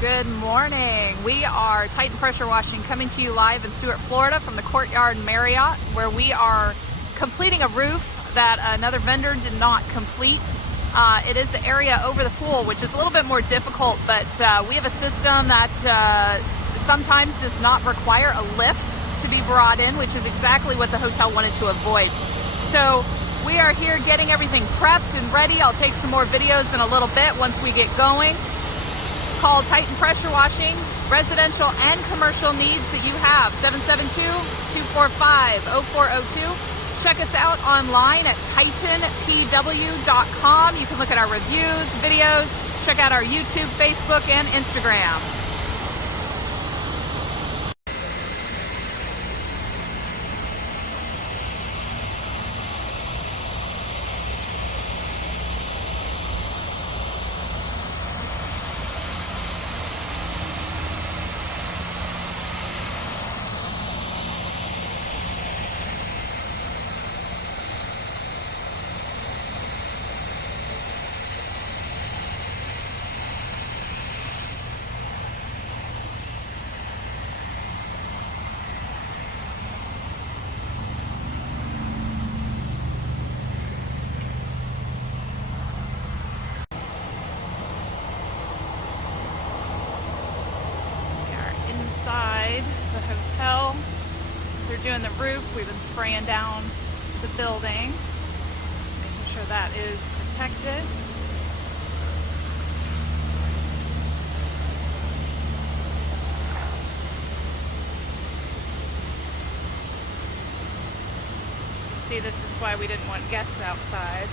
Good morning. We are Titan Pressure Washing coming to you live in Stuart, Florida from the Courtyard Marriott, where we are completing a roof that another vendor did not complete. It is the area over the pool, which is a little bit more difficult, but we have a system that sometimes does not require a lift to be brought in, which is exactly what the hotel wanted to avoid. So we are here getting everything prepped and ready. I'll take some more videos in a little bit once we get going. Call Titan Pressure Washing, residential and commercial needs that you have, 772-245-0402. Check us out online at titanpw.com. You can look at our reviews, videos, check out our YouTube, Facebook, and Instagram. Inside the hotel, they're doing the roof. We've been spraying down the building, making sure that is protected. See, this is why we didn't want guests outside.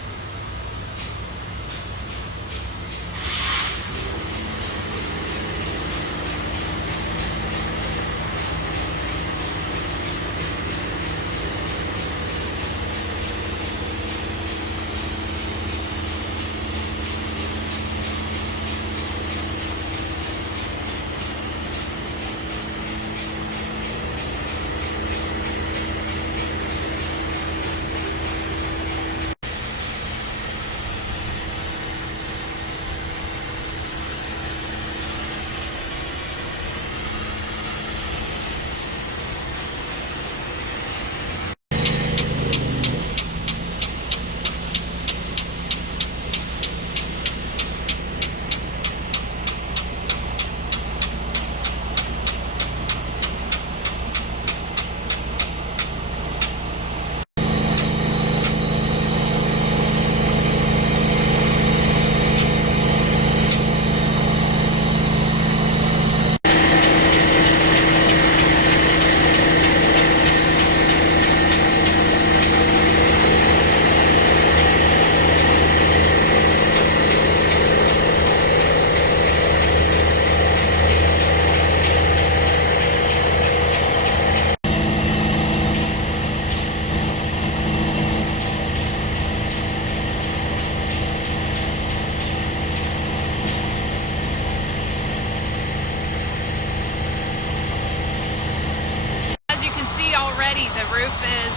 Already the roof is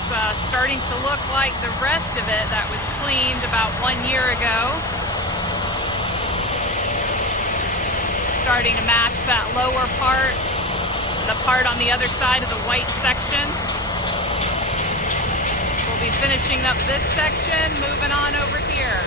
starting to look like the rest of it that was cleaned about 1 year ago. Starting to match that lower part, the part on the other side of the white section. We'll be finishing up this section, moving on over here.